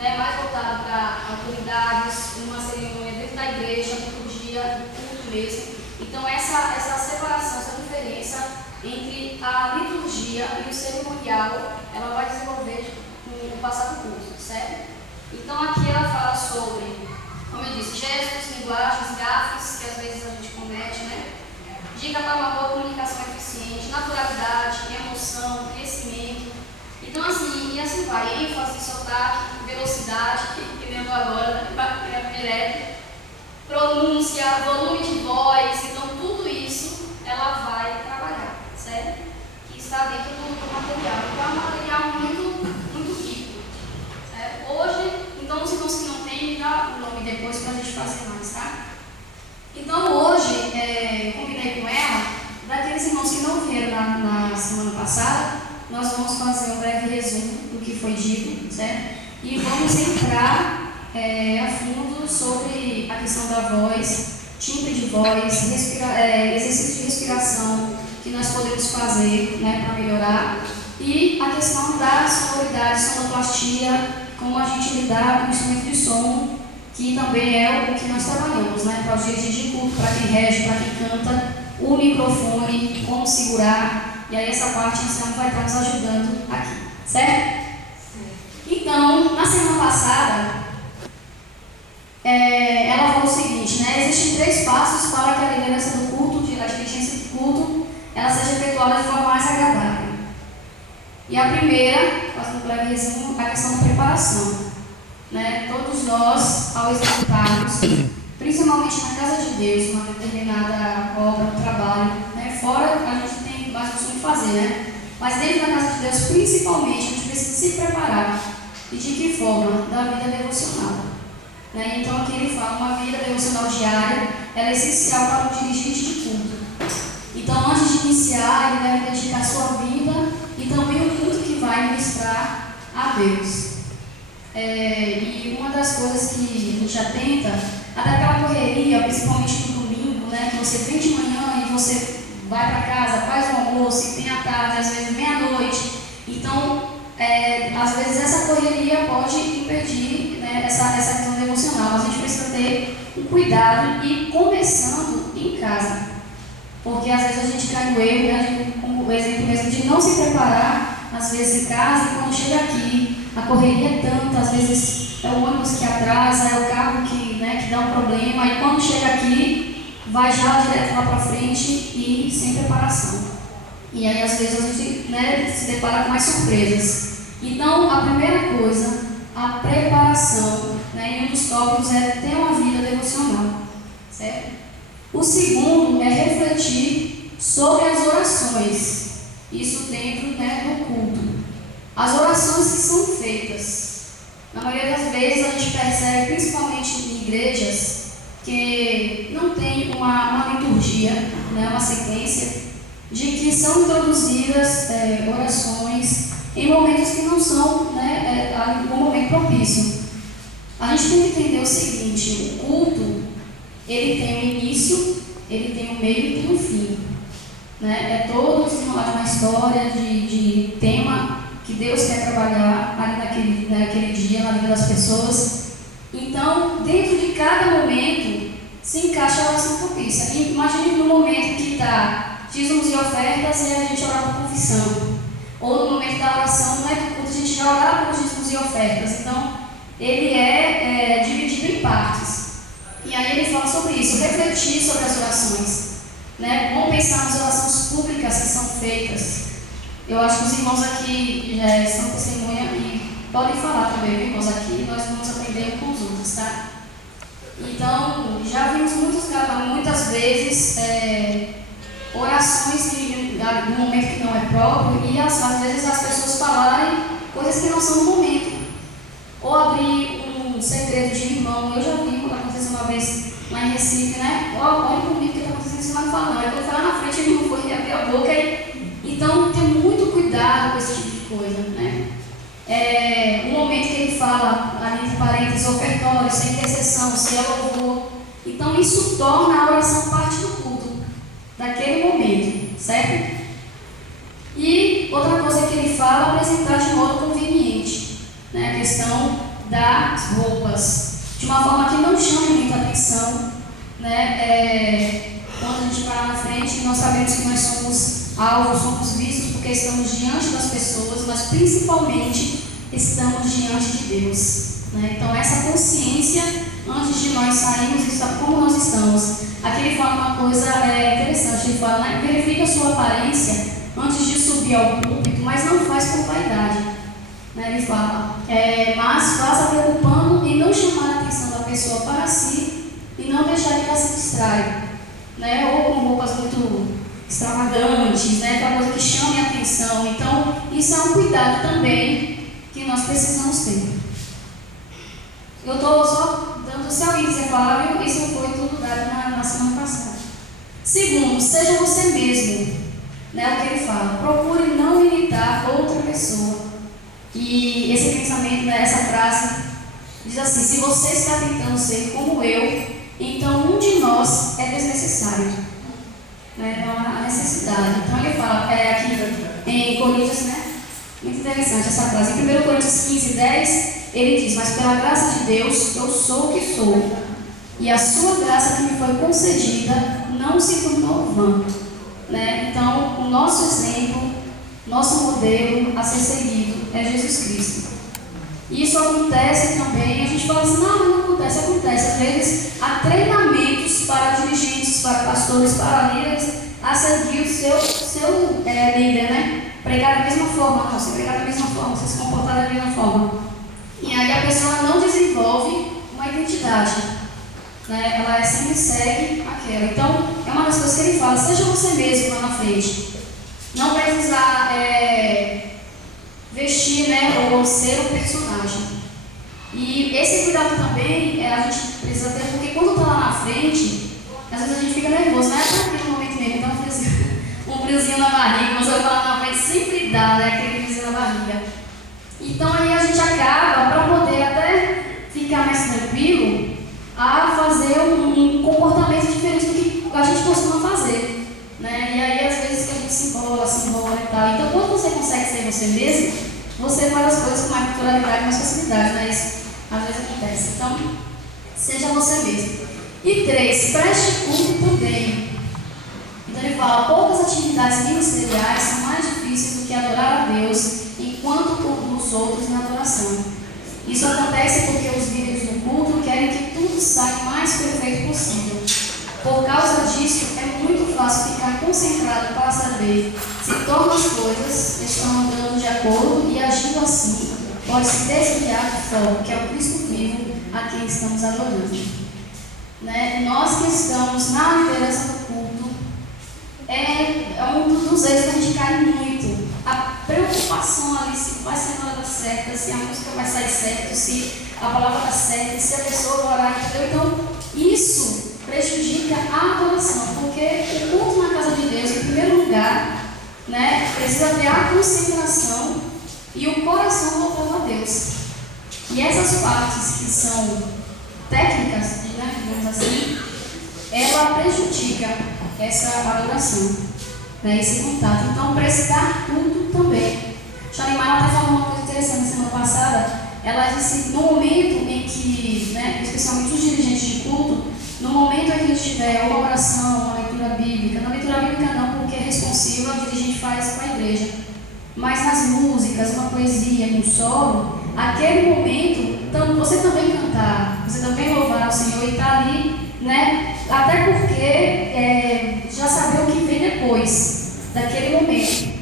né, mais voltado para autoridades, uma cerimônia dentro da igreja, liturgia, culto mesmo. Então essa separação, essa diferença entre a liturgia e o cerimonial, ela vai desenvolver com o passar do curso, certo? Então aqui ela fala sobre, como eu disse, gestos, linguagens, gafes, que às vezes a gente comete, né? Dica para uma boa comunicação eficiente, naturalidade, emoção, conhecimento. Então assim, e assim vai, ênfase, sotaque, velocidade, que nem eu tô agora, né? Pronúncia, volume de voz, então tudo isso ela vai trabalhar, certo? Que está dentro do material. Então é um material muito rico, certo? Hoje, então os irmãos que não têm, me dá o nome depois para a gente fazer mais, tá? Então hoje, eu combinei com ela, daqueles irmãos que não vieram na semana passada, nós vamos fazer um breve resumo do que foi dito, certo? E vamos entrar a fundo sobre a questão da voz, timbre de voz, exercício de respiração que nós podemos fazer, né, para melhorar, e a questão da sonoridade, sonoplastia, como a gente lidar com o instrumento de som, que também é o que nós trabalhamos, né, para os dirigentes de culto, para quem rege, para quem canta, o microfone, como segurar, e aí essa parte então vai estar nos ajudando aqui, certo? Então, na semana passada, ela falou o seguinte, né? Existem 3 passos para que a liderança do culto, a dirigência do culto, ela seja efetuada de forma mais agradável. E a primeira, fazendo um breve resumo, a questão da preparação. Né? Todos nós, ao executarmos, principalmente na casa de Deus, uma determinada obra, um trabalho, né? Fora a gente tem mais costume de fazer, né? Mas dentro da casa de Deus, principalmente, a gente precisa se preparar. E de que forma? Da vida devocional. Né? Então aqui ele fala, uma vida devocional diária, ela é essencial para um dirigente de culto. Então antes de iniciar, ele deve dedicar sua vida e também o culto que vai ministrar a Deus. E uma das coisas que a gente atenta, até aquela correria, principalmente no domingo, né, que você vem de manhã e você vai para casa, faz o almoço e tem à tarde, às vezes meia-noite. Então, às vezes essa correria pode impedir, né, essa questão devocional. A gente precisa ter um cuidado e começando em casa. Porque às vezes a gente cai no erro, né, como o exemplo mesmo de não se preparar, às vezes em casa, e quando chega aqui, a correria é tanta, às vezes é o ônibus que atrasa, é o carro que dá um problema, e quando chega aqui, vai já direto lá para frente e sem preparação. E aí às vezes a gente, né, se depara com mais surpresas. Então, a primeira coisa, a preparação, né, e um dos tópicos é ter uma vida devocional, certo? O segundo é refletir sobre as orações, isso dentro, né, do culto. As orações que são feitas, na maioria das vezes a gente percebe, principalmente em igrejas, que não tem uma liturgia, né, uma sequência, de que são introduzidas orações em momentos que não são, né, um momento propício. A gente tem que entender o seguinte, o culto, ele tem um início, ele tem um meio e tem um fim. Né? É todo desenrolar de uma história, de tema que Deus quer trabalhar ali naquele dia, na vida das pessoas. Então, dentro de cada momento, se encaixa a oração propícia. Imagine no momento que está dízimos e ofertas e a gente orar por confissão. Ou no momento da oração, não é que a gente já orar por dízimos e ofertas. Então, ele é dividido em partes. E aí ele fala sobre isso, refletir sobre as orações. Né? Vamos pensar nas orações públicas que são feitas. Eu acho que os irmãos aqui já são testemunha e podem falar também, irmãos, aqui nós vamos aprender com os outros, tá? Então, já vimos muitas vezes orações no momento que não é próprio e às vezes as pessoas falarem coisas que não são no momento. Ou abrir um segredo de irmão. Eu já vi quando aconteceu uma vez lá em Recife, né? Olha comigo o que está acontecendo, você vai falar. Não, eu vou falar na frente, o irmão foi abrir a boca. Então, tem muito cuidado com esse tipo de coisa, né? O momento que ele fala, ali entre parênteses, ofertório, sem intercessão, se é louvor. Então, isso torna a oração parte do culto, daquele momento, certo? E outra coisa que ele fala, apresentar de modo conveniente, né? A questão das roupas, de uma forma que não chame muita atenção, né? Quando a gente vai lá na frente, nós sabemos que nós somos alvos, somos vistos porque estamos diante das pessoas, mas principalmente estamos diante de Deus, né? Então essa consciência, antes de nós sairmos, como nós estamos. Aqui ele fala uma coisa interessante, ele fala, né? Verifica a sua aparência antes de subir ao púlpito, mas não faz por vaidade, né? Ele fala, mas faça preocupando em não chamar a atenção da pessoa para si e não deixar que ela se distraia, né? Ou com roupas muito extravagantes, né? Aquela coisa que chame a atenção. Então isso é um cuidado também que nós precisamos ter. Eu estou só dando, se alguém quiser falar, viu? Isso foi tudo dado na semana passada. Segundo, seja você mesmo, né? O que ele fala, procure não imitar outra pessoa. E esse pensamento, né, essa frase, diz assim: se você está tentando ser como eu, então um de nós é desnecessário, né? Não há necessidade. Então ele fala, aqui em Coríntios, né? Muito interessante essa frase. Em 1 Coríntios 15, 10, ele diz: mas pela graça de Deus eu sou o que sou, e a sua graça que me foi concedida não se tornou vã, né? Então o nosso exemplo, nosso modelo a ser seguido é Jesus Cristo. Isso acontece também, a gente fala assim, não acontece, acontece. Às vezes há treinamentos para dirigentes, para pastores, para líderes, a seguir o seu líder, né? Pregar da mesma forma, não, se pregar da mesma forma, se comportar da mesma forma. E aí a pessoa não desenvolve uma identidade, né? Ela sempre segue aquela. Então, é uma das coisas que ele fala, seja você mesmo lá na frente. Não precisar vestir, né, ou ser um personagem. E esse cuidado também a gente precisa ter, porque quando está lá na frente, às vezes a gente fica nervoso, né? Naquele momento mesmo, dá um friozinho na barriga, mas eu falar na frente sempre dá, né? Aquele friozinho na barriga. Então aí a gente acaba, para poder até ficar mais tranquilo, a fazer um comportamento diferente do que a gente costuma fazer, né? E aí às vezes que a gente se embola e tal. Então quando você consegue ser você mesmo, você faz as coisas com mais naturalidade, mais facilidade, né? Isso às vezes acontece. Então, seja você mesmo. E 3, preste culto também. Então ele fala, poucas atividades ministeriais são mais difíceis do que adorar a Deus enquanto conduz outros na adoração. Isso acontece porque os líderes do culto querem que tudo saia o mais perfeito possível. Por causa disso, é muito fácil ficar concentrado para saber se todas as coisas estão andando de acordo e agindo assim, pode se desviar do foco, que é o Cristo vivo a quem estamos adorando. Né? Nós que estamos na liderança do culto, é um dos erros que a gente cai muito. A preocupação ali, se vai ser na hora certa, se a música vai sair certo, se a palavra está certa, se a pessoa vai orar, entendeu? Então, isso prejudica a adoração, porque o culto na casa de Deus, em primeiro lugar, né, precisa ter a concentração e o coração voltado a Deus. E essas partes que são técnicas, né, digamos assim, ela prejudica essa adoração, né, esse contato. Então, prestar culto também. Shalimar até falou uma coisa interessante na semana passada. Ela disse, no momento em que, né, especialmente os dirigentes de culto, no momento em que tiver uma oração, uma leitura bíblica, na leitura bíblica não, porque é responsiva, o dirigente faz com a igreja, mas nas músicas, uma poesia, um solo, aquele momento, então, você também cantar, você também louvar ao Senhor e estar ali, né, até porque já saber o que vem depois daquele momento.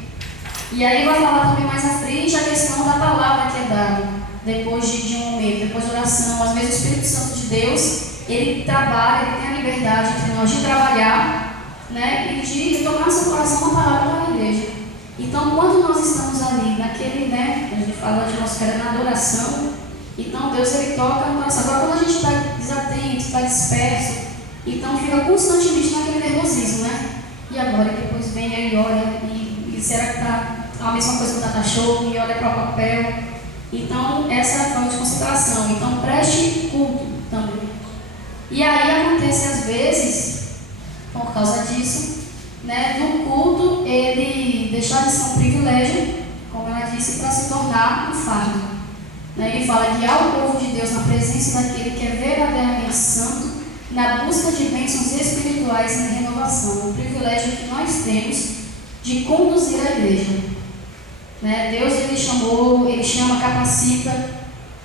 E aí vai falar também mais à frente a questão da palavra que é dada depois de um momento, depois de oração. Às vezes o Espírito Santo de Deus, ele trabalha, ele tem a liberdade entre nós de trabalhar, né, e de tocar no seu coração uma palavra para a igreja. Então, quando nós estamos ali naquele, né, a gente fala de atmosfera na adoração, então Deus, ele toca no coração. Agora, quando a gente está desatento, está disperso, então fica constantemente naquele nervosismo, né? E agora, depois vem aí, olha, e será que está a mesma coisa que o Tata Show, e olha para o papel. Então, essa é a forma de concentração. Então, preste culto também. E aí acontece às vezes, por causa disso, né, do culto, ele deixar de ser um privilégio, como ela disse, para se tornar um fardo. Né? Ele fala: guiar o povo de Deus na presença daquele que é verdadeiramente santo, na busca de bênçãos espirituais e na renovação. O privilégio que nós temos de conduzir a igreja. Né? Deus, ele chamou, ele chama, capacita.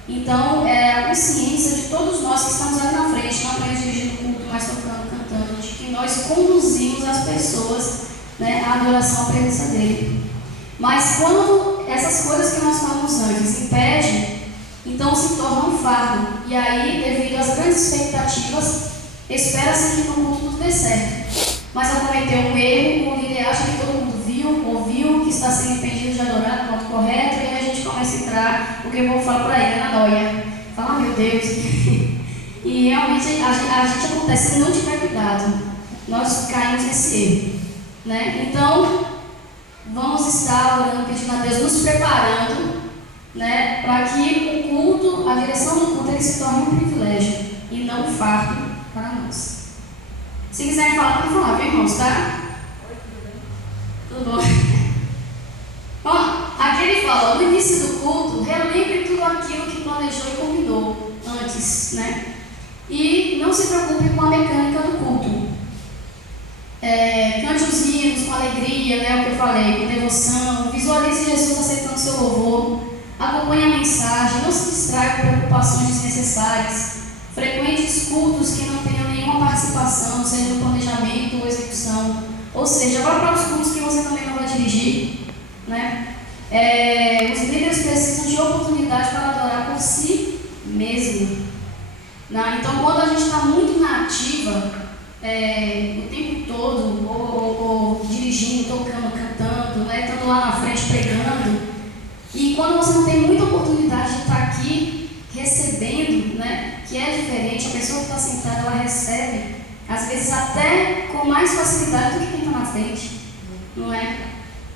Então, é a consciência de todos nós que estamos ali na frente, não apenas dirigindo o culto, mas tocando, cantando, de que nós conduzimos as pessoas, né, à adoração à presença dele. Mas quando essas coisas que nós falamos antes impedem, então se torna um fardo. E aí, devido às grandes expectativas, espera-se que no culto tudo dê certo. Mas ao cometer um erro, o líder acha que todo mundo viu, ouviu, que está sendo impedido de adorar no modo correto, e aí a gente começa a entrar, o que eu vou falar para ele, na noia. Fala: meu Deus. E realmente a gente acontece, se não tiver cuidado, nós caímos nesse erro. Né? Então, vamos estar orando, pedindo a Deus, nos preparando, né, para que o culto, a direção do culto, ele se torne um privilégio e não um fardo para nós. Se quiserem falar, pode falar, viu, irmãos, tá? Tudo bom? Ó, aqui ele fala: no início do culto, relembre tudo aquilo que planejou e combinou antes, né? E não se preocupe com a mecânica do culto. Cante os hinos com alegria, né, o que eu falei, com devoção. Visualize Jesus aceitando seu louvor. Acompanhe a mensagem. Não se distraia com preocupações desnecessárias. Frequente cultos que não tenham nenhuma participação, seja no planejamento ou execução. Ou seja, vá para os cultos que você também não vai dirigir. Né? Os líderes precisam de oportunidade para adorar por si mesmo. Né? Então, quando a gente está muito na ativa, o tempo todo, ou dirigindo, tocando, cantando, né, estando lá na frente pregando, e quando você não tem muita oportunidade de estar aqui recebendo, né, que é diferente, a pessoa que está sentada, ela recebe, às vezes até com mais facilidade do que quem está na frente, não é?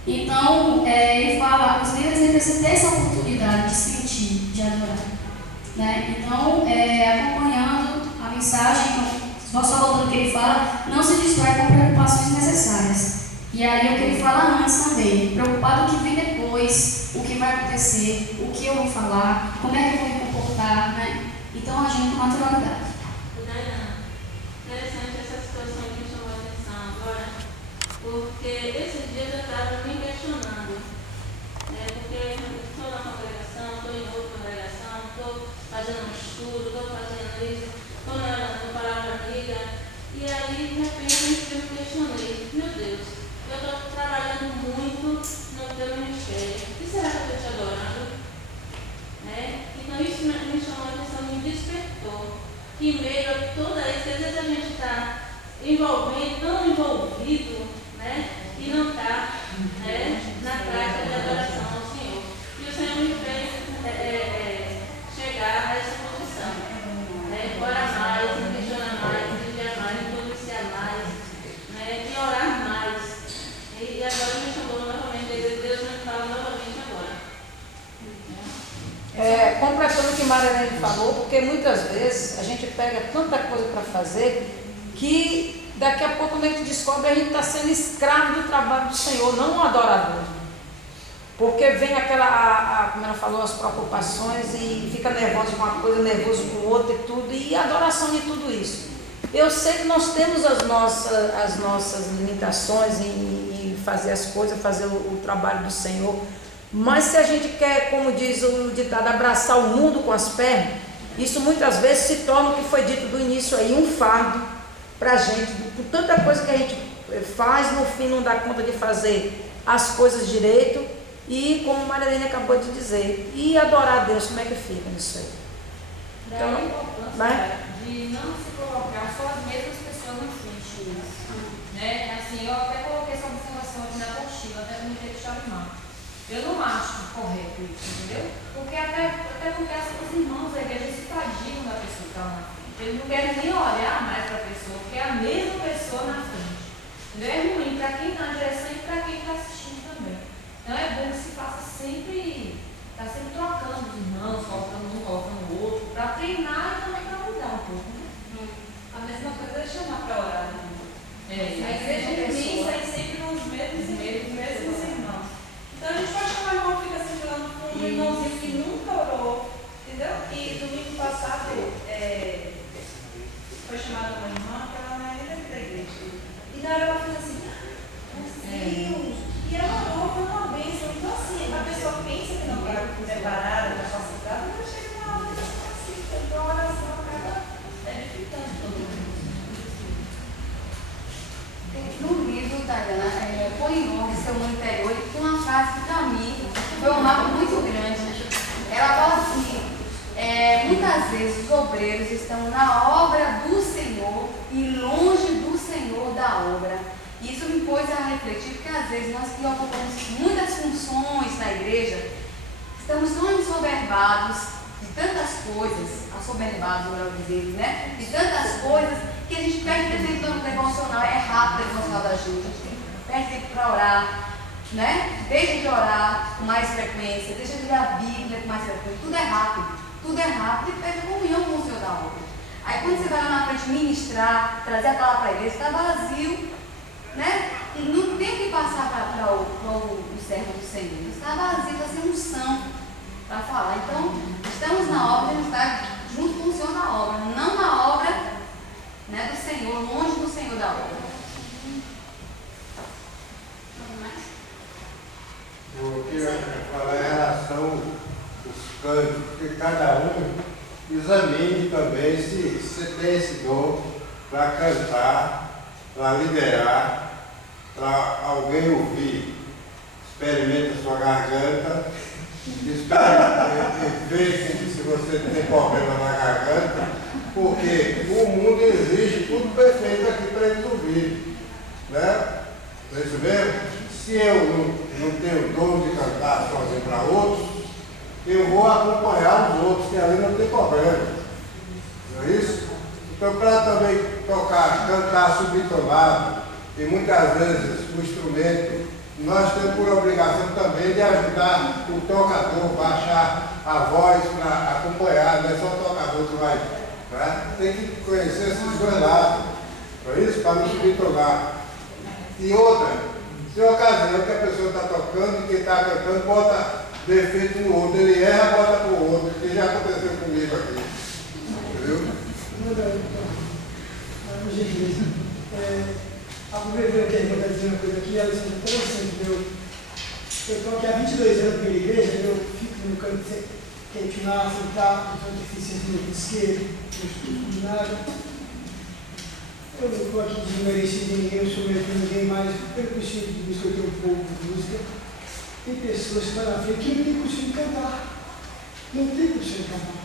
Então, ele fala, os líderes precisam ter essa oportunidade de sentir, de adorar, né? Então, acompanhando a mensagem, só voltando ao que ele fala, não se distrai com preocupações necessárias. E aí é o que ele fala antes também, preocupado com o que vem depois, o que vai acontecer, o que eu vou falar, como é que eu vou me comportar, né? Então, agindo com naturalidade. Interessante essa situação que me chamou a atenção agora, porque esses dias eu estava me questionando, porque estou na congregação, estou em outra congregação, estou fazendo um estudo, estou fazendo isso, estou na palavra amiga, e aí de repente eu me questionei: meu Deus, eu estou trabalhando muito no teu ministério, e será que eu estou te adorando? Então isso me chamou a atenção, me despertou, que em meio a toda isso, às vezes a gente está envolvido, tão envolvido, né, e não está na prática de adoração ao Senhor. E o Senhor me fez chegar a essa posição, orar mais, questionar mais, vigiar mais, policiar mais, e orar mais. E agora me chamou novamente, Deus me fala novamente agora. Completando o que Marilene falou, porque muitas vezes a gente pega tanta coisa para fazer que daqui a pouco a gente descobre que a gente está sendo escravo do trabalho do Senhor, não um adorador. Porque vem aquela, como ela falou, as preocupações e fica nervoso com uma coisa, nervoso com outra e tudo, e a adoração de tudo isso. Eu sei que nós temos as nossas limitações em fazer as coisas, fazer o trabalho do Senhor, mas se a gente quer, como diz o ditado, abraçar o mundo com as pernas, isso muitas vezes se torna o que foi dito do início aí, um fardo para a gente, por tanta coisa que a gente faz, no fim não dá conta de fazer as coisas direito, e como a Marilene acabou de dizer, e adorar a Deus, como é que fica nisso aí? Então, a importância de não se colocar só as mesmas pessoas na frente. Assim, eu até coloquei essa observação aqui na apostila, até no jeito de chamar. Eu não acho correto isso, entendeu? Porque até porque os irmãos da igreja se tadinham da pessoa que está na frente. Eles não querem nem olhar mais para a pessoa, porque é a mesma pessoa na frente. Entendeu? É ruim para quem está na direção e para quem está assistindo também. Então é bom que se faça sempre, está sempre trocando os irmãos, colocando um, colocando o outro, para treinar e também para mudar um pouco, né? A mesma coisa é chamar para orar, né? A igreja pensa e sempre nos mesmos irmãos. Então a gente pode chamar o irmão que fica assim lá no fundo, um irmãozinho que nunca orou, Entendeu? E domingo passado foi chamada uma irmã que ela não é nem da igreja. E na hora ela fez assim, Deus! E ela orou, foi uma bênção. Então assim, a pessoa pensa que não está preparada para facilitar, mas chega uma hora que não facilita. Então a oração acaba edificando todo mundo. No livro, Dayana, Põe em Ordem Seu Mundo Interior, ele tem uma frase que para mim foi um marco muito grande. Ela fala assim, muitas vezes os obreiros estão na obra do Senhor e longe do Senhor da obra. Isso me pôs a refletir, porque às vezes nós que ocupamos muitas funções na igreja, estamos tão ensoberbados de tantas coisas, assoberbados, melhor dizer, né? De tantas coisas, que a gente perde tempo no devocional, é rápido o devocional da gente, a gente perde tempo para orar, né? Deixa de orar com mais frequência, deixa de ler a Bíblia com mais frequência, tudo é rápido e perde a comunhão com o Senhor da obra. Aí quando você vai lá na frente ministrar, trazer a palavra para a igreja, está vazio, né? E não tem que passar para o servo do Senhor, está vazio, está sem unção para falar. Então, estamos na obra, a gente está junto com o Senhor da obra, não na obra, né, do Senhor, longe do Senhor da obra. Eu queria falar em relação aos cantos, porque cada um examine também se você tem esse dom para cantar, para liderar, para alguém ouvir. Experimenta a sua garganta, veja se você tem problema na garganta, porque o mundo exige tudo perfeito aqui para eles ouvirem, né? Não é isso mesmo? Se eu não tenho dom de cantar sozinho para outros, eu vou acompanhar os outros, que ali não tem problema. Não é isso? Então, para também cantar subtonado, e muitas vezes o instrumento, nós temos por obrigação também de ajudar o tocador a baixar a voz para acompanhar, não é só o tocador que vai. Né? Tem que conhecer esses dois lados, não é isso? Para não subtonar. E outra, tem ocasião que a pessoa está tocando e quem está cantando bota defeito no outro, ele erra, bota para o outro, que já aconteceu comigo aqui. Entendeu? Aproveitando que a irmã está dizendo uma coisa aqui, ela é interessante. Eu estou aqui há 22 anos na igreja, eu fico no canto quentinado, sentado, com deficiência no esquerdo, não estudo de nada. Eu não estou aqui desmerecido de ninguém, eu sou meio de ninguém, mas pelo costume de música, eu tenho um pouco de música. Tem pessoas que estão na frente que não tem costume de cantar. Não tem costume de cantar.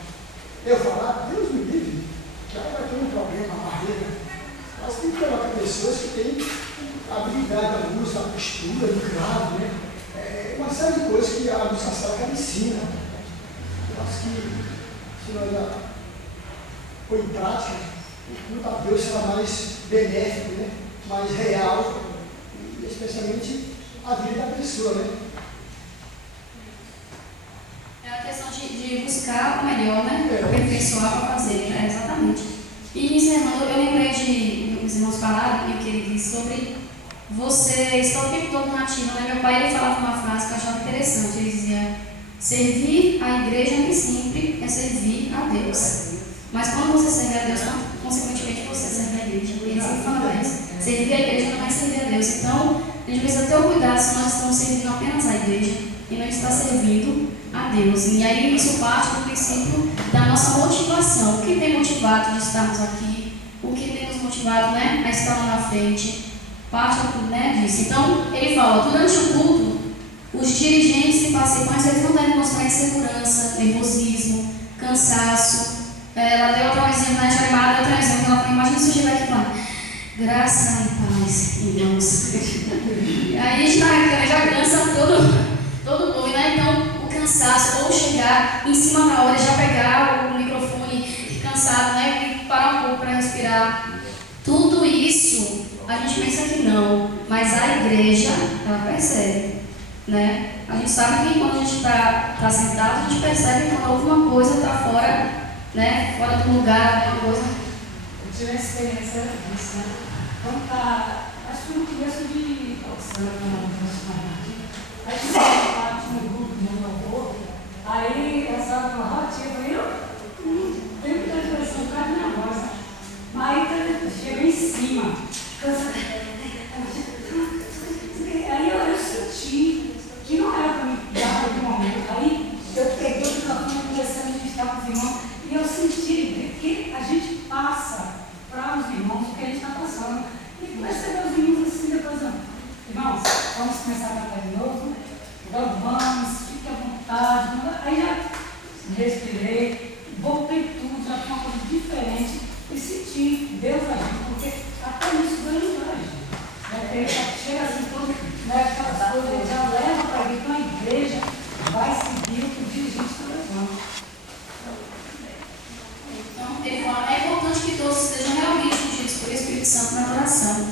Eu falar, Deus me livre, já vai ter um problema, uma barreira. Mas tem que colocar pessoas que têm habilidade da música, a postura, do grave, né? Uma série de coisas que a música sacra ensina. Eu acho que se nós pôr em prática, o culto a Deus será mais benéfico, né? Mais real, e especialmente a vida da pessoa, né? É a questão de buscar o melhor, né? Aperfeiçoar para fazer, né? Exatamente. E encerrando, eu lembrei de os irmãos falaram e o que ele disse sobre você estar o tempo todo nativo, né? Meu pai ele falava uma frase que eu achava interessante, ele dizia: servir a igreja nem sempre é servir a Deus. Mas quando você serve a Deus, consequentemente você serve a igreja. Ele sempre falava isso. Servir a igreja não é servir a Deus. Então, a gente precisa ter o cuidado se nós estamos servindo apenas a igreja e não está servindo a Deus. E aí isso parte do princípio da nossa motivação. O que tem motivado de estarmos aqui? O que tem nos motivado, né, a estar lá na frente? Parte, né, disso. Então, ele fala, durante o culto, os dirigentes e participantes eles não devem mostrar insegurança, nervosismo, cansaço. Ela deu até um exemplo, né, de animada, deu até um exemplo, ela falou, imagina se eu chegar aqui e falar, graça e paz, irmãos. Aí a gente já cansa todo mundo, né? Então, o cansaço, ou chegar em cima da hora, já pegar o microfone cansado, né? E parar um pouco para respirar. Tudo isso, a gente pensa que não, mas a igreja, ela percebe, né? A gente sabe que quando a gente está sentado, a gente percebe que alguma coisa está fora, né? Fora do lugar, alguma coisa. Eu tive a experiência disso, né? Quando tá, acho que no começo de aí tinha uma parte no grupo de um ao outro, aí essa rotina, eu cima. Aí eu senti que não era para me dar naquele momento. Aí eu peguei o microfone e comecei a ministrar para os irmãos. E eu senti que a gente passa para os irmãos o que a gente está passando. E comecei a ver os irmãos assim, depois, irmãos, vamos começar a cantar de novo? Vamos, fique à vontade. Aí já respirei, voltei tudo, já foi uma coisa diferente e senti Deus agindo, porque até isso ganhou para a gente. Chega assim, tudo, aquelas coisas, já leva para a então a igreja vai seguir o que o dirigente está levando. Então, ele fala, é importante que todos sejam realmente ungidos pelo Espírito Santo na oração.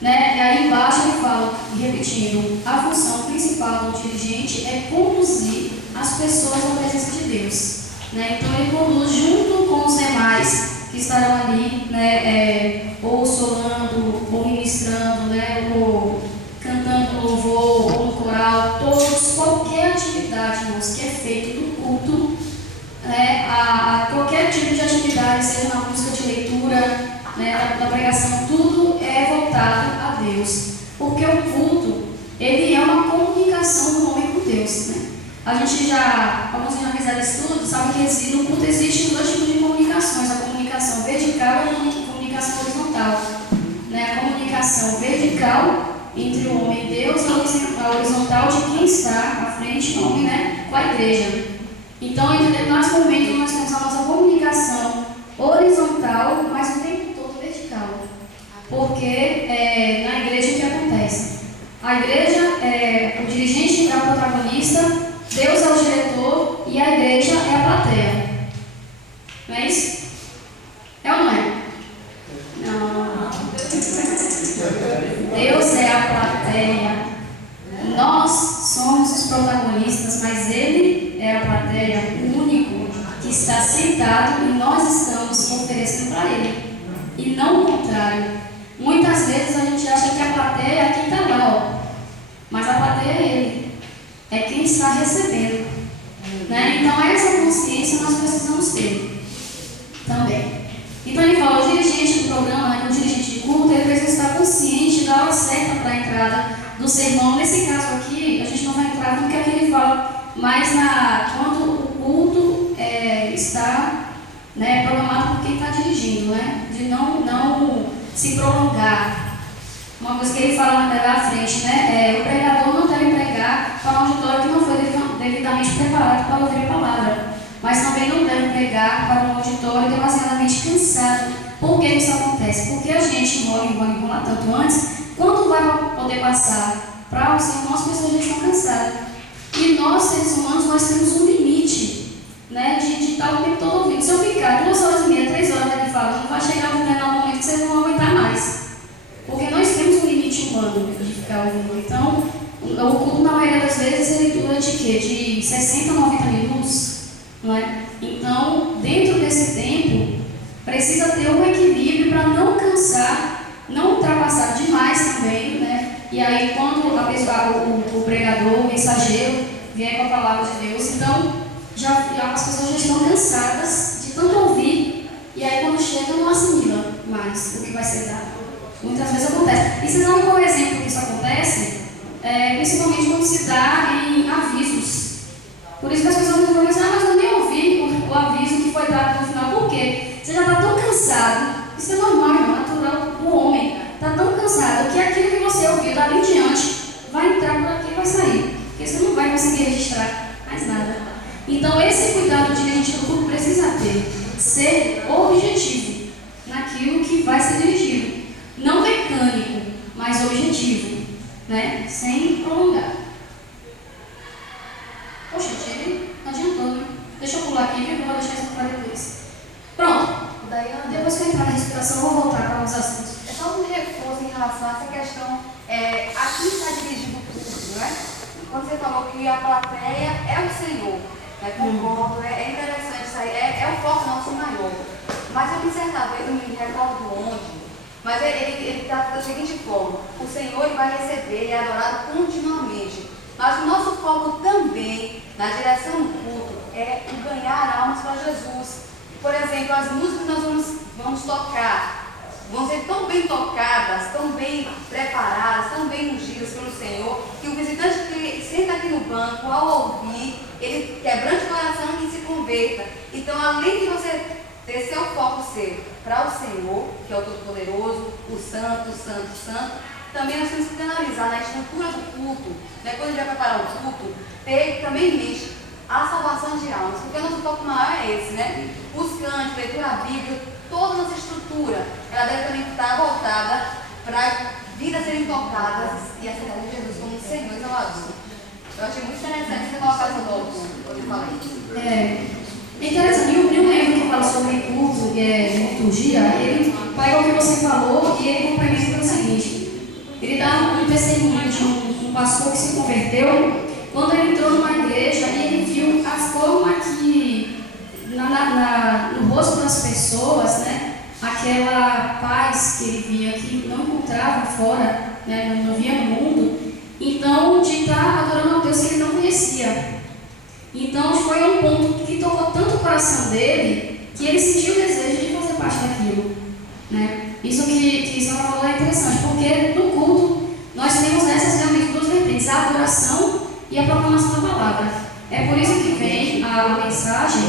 Né? E aí embaixo ele fala, repetindo, a função principal do dirigente é conduzir as pessoas à presença de Deus. Né? Então ele conduz junto com os demais que estarão ali, né, ou solando, ou ministrando, né, ou cantando louvor, ou no coral, todos, qualquer atividade, irmãos, que é feito no culto, né, a qualquer tipo de atividade, seja na música de leitura, né, na pregação, tudo é voltado a Deus. Porque o culto, ele é uma comunicação do homem com Deus. Né? Alguns já fizeram estudo, sabem que no culto existem dois tipos de comunicações, a comunicação vertical e a comunicação horizontal. Né? A comunicação vertical entre o homem e Deus, a horizontal de quem está à frente do homem, né, com a igreja. Então, em determinados momentos, nós temos a nossa comunicação horizontal, mas o tempo todo vertical. Porque na igreja o que acontece? A igreja, o dirigente é o protagonista, Deus é o diretor e a igreja é a plateia. Não é isso? É ou não é? Não. Deus é a plateia. Nós somos os protagonistas, mas Ele é a plateia, o único que está sentado e nós estamos oferecendo para Ele. E não o contrário. Muitas vezes a gente acha que a plateia é quem está lá, ó. Mas a plateia é Ele. É quem está recebendo. Né? Então essa consciência nós precisamos ter também. Então ele fala, o dirigente do programa, né, o dirigente de culto, ele precisa estar consciente da hora certa para a entrada do sermão. Nesse caso aqui, a gente não vai entrar no que aqui ele fala, mas quando o culto está, né, programado por quem está dirigindo, né, de não se prolongar. Uma coisa que ele fala lá à frente, né, o pregador não deve pregar para um auditório que não foi devidamente preparado para ouvir a palavra, mas também não deve pregar para um auditório demasiadamente cansado. Por que isso acontece? Porque a gente morre lá tanto antes, quando vai poder passar para os irmãos, as pessoas já estão cansadas. E nós, seres humanos, nós temos um limite, né, de estar o tempo todo ouvindo. Se eu ficar 2 horas e meia, 3 horas ali falando, vai chegar um determinado momento que vocês não vão aguentar mais. Porque nós temos um limite humano de ficar ouvindo. Então, o culto, na maioria das vezes, ele dura de quê? De 60 a 90 minutos. Não é? Então, dentro desse tempo, precisa ter um equilíbrio para não cansar, não ultrapassar demais também, né? E aí, quando o pregador, o mensageiro, vier com a palavra de Deus, então, as pessoas já estão cansadas de tanto ouvir, e aí, quando chega, não assimila mais o que vai ser dado. Muitas vezes acontece. E vocês não qual exemplo que isso acontece? Principalmente quando se dá em avisos. Por isso que as pessoas me falam assim, mas eu nem ouvi o aviso que foi dado no final. Por quê? Você já está tão cansado, isso é normal, é natural do homem. Está tão cansado que aquilo que você ouviu dali em diante vai entrar por aqui e vai sair. Porque você não vai conseguir registrar mais nada. Então esse cuidado de dirigente do culto precisa ter. Ser objetivo naquilo que vai ser dirigido. Não mecânico, mas objetivo. Né? Sem prolongar. Poxa, Tive, não adiantou, né? Deixa eu pular aqui, viu? Que eu vou deixar isso para depois. Pronto. Daiane, Depois que eu entrar na respiração, eu vou voltar para alguns assuntos. é só um reforço em relação a essa questão. Aqui está dirigido o culto, não é? Quando você falou que a plateia é o Senhor, né? Concordo, é interessante isso aí, é o foco nosso maior. Mas eu, de certa vez, eu me recordo onde, mas ele está da seguinte forma: o Senhor ele vai receber e é adorado continuamente. Mas o nosso foco também, na direção do culto, é o ganhar almas para Jesus. Por exemplo, as músicas que nós vamos tocar, vão ser tão bem tocadas, tão bem preparadas, tão bem ungidas pelo Senhor, que o visitante que senta aqui no banco, ao ouvir, ele quebrante o coração e se converta. Então, além de você ter seu foco ser para o Senhor, que é o Todo-Poderoso, o Santo, Santo, Santo, também nós temos que canalizar na estrutura do culto, né? Quando a gente vai preparar o culto, ter também em mente a salvação de almas, porque o nosso foco maior é esse, né? Os cantos, leitura bíblica, toda a nossa estrutura, ela deve também estar voltada para vidas serem tocadas e aceitarem Jesus como Senhor e Salvador. Eu achei muito interessante você colocar essa volta quando eu falei isso. É interessante, e um livro que fala sobre culto e liturgia, ele pega o que você falou e ele complementa pelo seguinte: ele dá um testemunho de um pastor que se converteu quando ele entrou numa igreja e ele viu a forma que no rosto das pessoas, né, aquela paz que ele via que não encontrava fora, né, não via no mundo, então de estar adorando a Deus que ele não conhecia. Então foi um ponto que tocou tanto o coração dele que ele sentiu o desejo de fazer parte daquilo, né? Isso que Isabel falou é interessante, porque no culto nós temos necessariamente duas vertentes: a adoração e a proclamação da palavra. É por isso que vem a mensagem,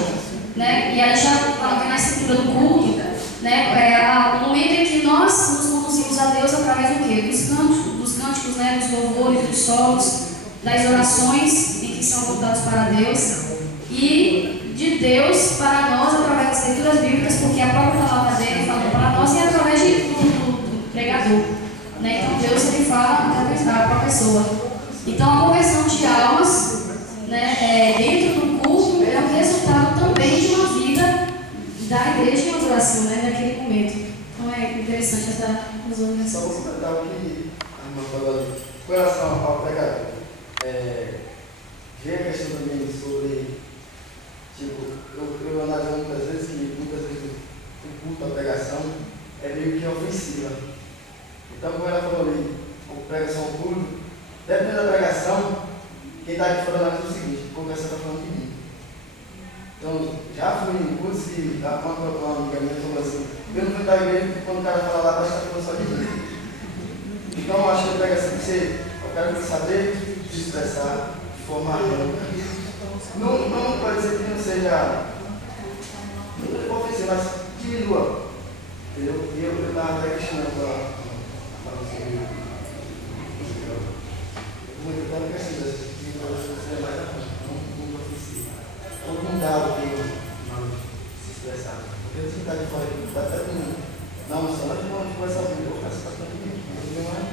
né? E aí já vem na estrutura do culto, né? O momento em que nós nos conduzimos a Deus através do quê? Dos cânticos, né? Dos louvores, dos solos, das orações em que são voltados para Deus, e de Deus para nós através das leituras bíblicas, porque a própria palavra dele falou para nós e através do pregador, né? Então Deus ele fala através da própria pessoa. Então a conversão de almas, né, dentro do culto é um resultado também de uma vida da igreja em adoração, né, naquele momento. Então é interessante essa resolução. Só vou comentar o que a irmã falou com relação ao pregador. Vê a questão também sobre, tipo, eu analiso muitas vezes o culto, a pregação é meio que ofensiva. Então, como ela falou ali, a pregação ao público, dependendo da pregação, quem está aqui fora analisa o seguinte: o conversa está falando de mim. Então, já fui em curso e uma amiga minha falou assim: eu não fui da igreja porque quando o cara fala lá, parece que está falando só de mim. Então, eu acho que a pregação tem que ser, o cara tem que saber se expressar de forma harmônica. Não pode ser que não seja ofensivo, mas diminua. Entendeu? E eu estava até questionando para você. Eu estava questionando se mais não ofensivo. Todo mundo dá o que se expressar. Porque você está de fora, está até com não, mas só de conversar comigo, eu vou ficar se passando comigo. Não é?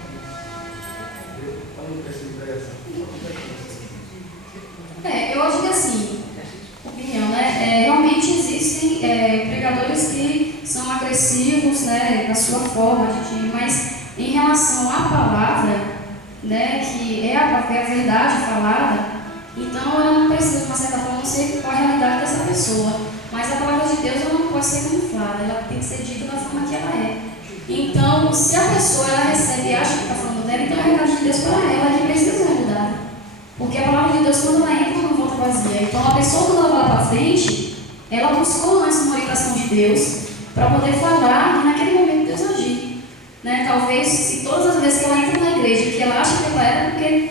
Eu não preciso de pregação. Eu acho que assim, opinião, né? Realmente existem pregadores que são agressivos, né, na sua forma mas em relação à palavra, né, que é a verdade falada, então ela não precisa, de uma certa forma, não sei qual a realidade dessa pessoa, mas a palavra de Deus ela não pode ser camuflada, ela tem que ser dita da forma que ela é. Então, se a pessoa ela recebe e acha que está falando dela, então é a realidade de Deus para ela que precisa ser mudada. Porque a palavra de Deus, quando ela entra, não volta vazia. Então, a pessoa, quando ela vai para frente, ela buscou antes uma orientação de Deus para poder falar e naquele momento Deus agir. Né? Talvez, se todas as vezes que ela entra na igreja, que ela acha que ela era, porque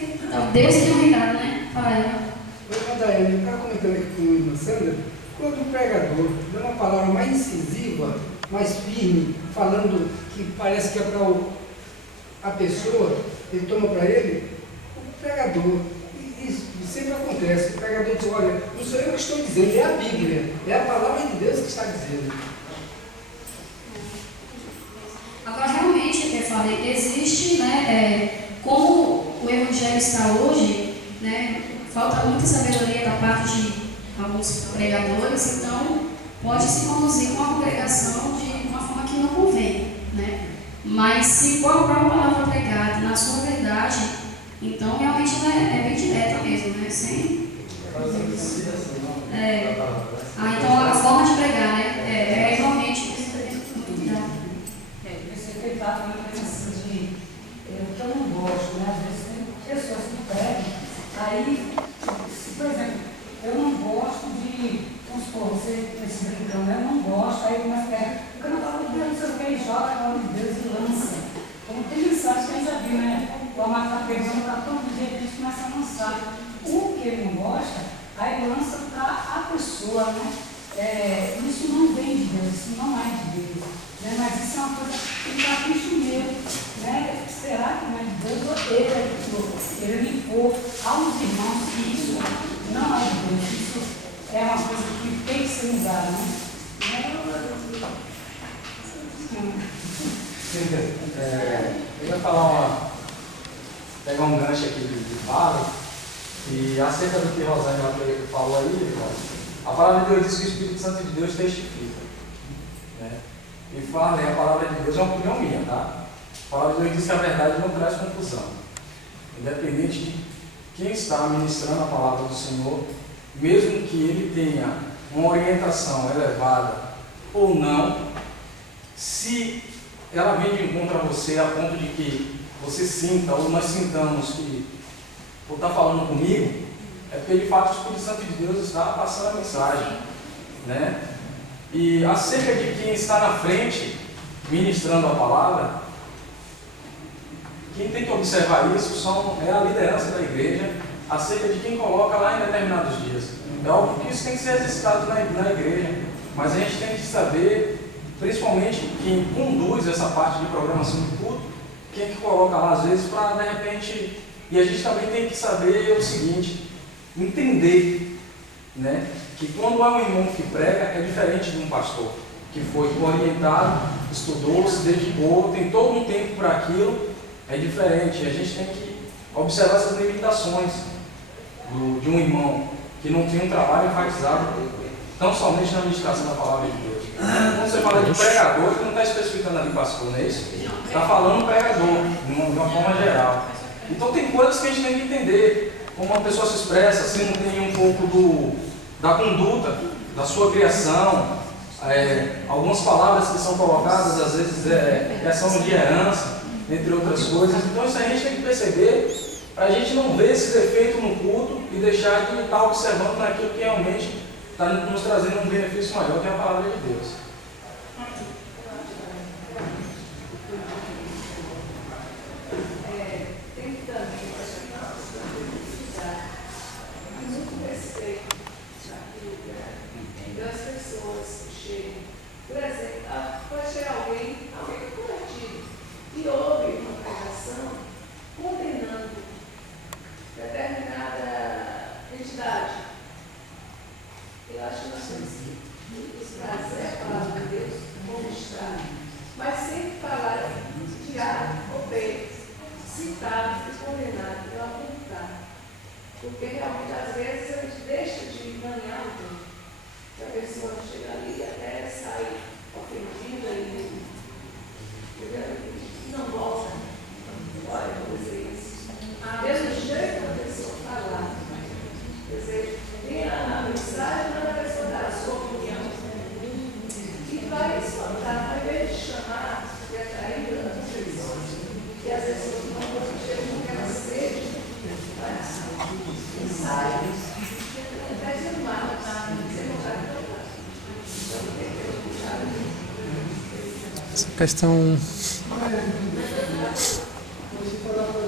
Deus tem um recado, né, para ela. Eu estava comentando aqui com a irmã Sandra, quando o pregador dá uma palavra mais incisiva, mais firme, falando que parece que é para a pessoa, ele toma para ele, o pregador, isso sempre acontece, o pregador diz: olha, não sou eu que estou dizendo, é a Bíblia, é a palavra de Deus que está dizendo. Agora, realmente, eu falei, existe, né, como o Evangelho está hoje, né, falta muita sabedoria da parte de alguns pregadores, então pode se conduzir com a congregação de uma forma que não convém, né? Mas se for a própria palavra pregada na sua verdade, então realmente é bem direta mesmo, né? Sem... então a forma de pregar, né? Realmente muito cuidado. Você tem fato uma coisa assim de que eu não gosto, né? Às vezes tem pessoas que pregam, aí, por exemplo, eu não gosto de, vamos supor, você esse brincando, eu não gosto, aí começa a pegar, porque eu não estava dizendo sobre aquele joga a palavra de Deus e lança. Como tem mensagem que a gente já viu, né? O amado está pegando para todo dia, a gente começa a lançar. O que ele não gosta, aí lança para a pessoa, né? Isso não vem de Deus, isso não é de Deus. Né? Mas isso é uma coisa que ele capricho meu. Né? Será que não é de Deus ou ele limpou aos irmãos que isso não é de Deus? Isso é uma coisa que tem que ser mudada, né? Eu ia falar pegar um gancho aqui de fala, e acerca do que Rosângela falou aí, irmão, a palavra de Deus diz que o Espírito Santo de Deus testifica. Né? E fala, a palavra de Deus é uma opinião minha, tá? A palavra de Deus diz que a verdade não traz confusão. Independente de quem está ministrando a palavra do Senhor, mesmo que ele tenha uma orientação elevada ou não, se ela vem de encontro a você a ponto de que você sinta, ou nós sintamos que por estar falando comigo, é porque de fato o Espírito Santo de Deus está passando a mensagem. Né? E acerca de quem está na frente, ministrando a palavra, quem tem que observar isso é a liderança da igreja, acerca de quem coloca lá em determinados dias. É óbvio que isso tem que ser exercitado na igreja, mas a gente tem que saber, principalmente quem conduz essa parte de programação de culto, quem é que coloca lá às vezes para de repente. E a gente também tem que saber o seguinte, entender, né, que quando há um irmão que prega é diferente de um pastor, que foi orientado, estudou, se dedicou, tem todo um tempo para aquilo, é diferente. A gente tem que observar essas limitações de um irmão que não tem um trabalho enfatizado tão somente na ministração da palavra de Deus. Quando você fala de pregador, você não está especificando ali pastor, não é isso? Está falando pregador, de uma forma geral. Então tem coisas que a gente tem que entender, como uma pessoa se expressa, se não tem um pouco da conduta, da sua criação, algumas palavras que são colocadas, às vezes questão de herança, entre outras coisas. Então isso a gente tem que perceber, para a gente não ver esse defeito no culto e deixar de estar observando naquilo que realmente está nos trazendo um benefício maior, que é a palavra de Deus. Tem também muito respeito das pessoas que chegam. Por exemplo, pode chegar alguém convertido, e ouve uma pregação condenando determinada entidade. Eu acho que nós temos que trazer a palavra de Deus como está, mas sempre falar de A ou B, citar e condenar, e não apontar. Porque realmente, às vezes, a gente deixa de ganhar o tempo. Se a pessoa chega ali até sair ofendida e não volta. Olha, vou dizer isso. Mesmo jeito da pessoa falar. Quer dizer, vem a mensagem, mas a pessoa dá a sua opinião. E vai espantar, ao invés de chamar e atrair as pessoas. E as pessoas não chegam com aquela sede, e saem. Até ser mal, ser vontade essa questão. Você falar, por